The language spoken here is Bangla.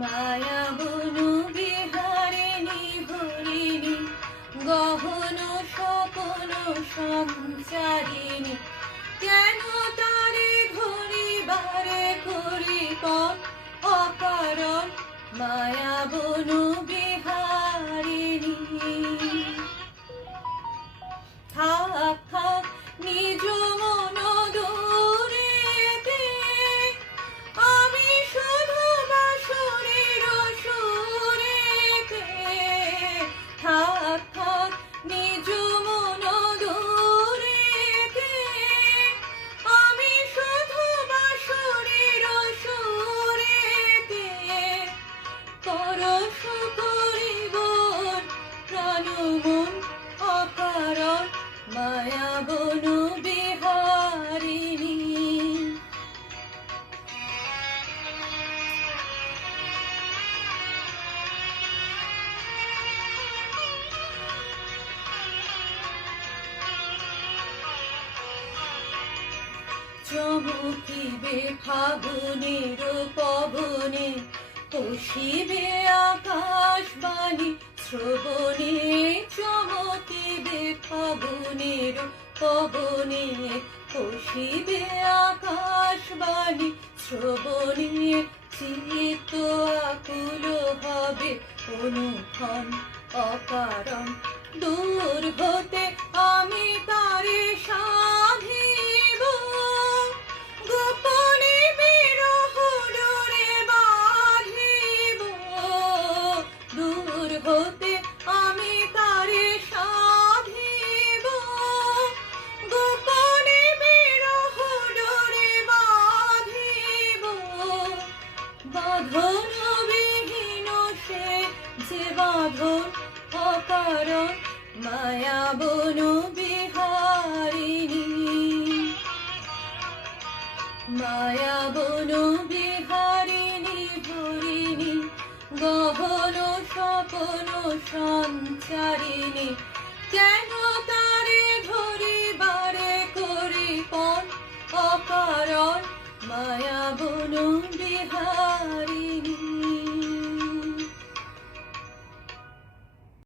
মায়া বনু বিহারিণী হরিণী গহন স্বপন সঞ্চারিণী কেন তারে ধরিবারে করি পথ অকারণ মায়া বনু বিহারিণী থাক থাক নিজ মন দূরেতে আমি শুধু বাঁশির সুরেতে থাক থাক নিজ মন দূরেতে আমি শুধু বাঁশির সুরেতে পরশ করিব প্রাণ মন অকারণ মায়া বনু বিহারিণী চমকিবে ফাগুনের পবনে পশিবে আকাশবাণী শ্রবণে চমকিবে ফাগুনের পবনে পশিবে আকাশবাণী শ্রবণে চিত্ত আকুল হবে অনুক্ষণ অকারণ দূর হতে আমি তারে সাধিব গোপনে বিরহ ডোরে বাঁধিব দূর হতে আমি তারে সাধিব গোপনে বিরহ ডোরে বাঁধিব বাঁধন বিহীন সে যে বাঁধন অকারণ মায়া বনু বিহারিণী মায়া বনু বিহারিণী হরিণী গহন স্বপন সঞ্চারিণী কেন তারে ধরিবারে করি পণ অকারণ মায়া বনু বিহারিণী।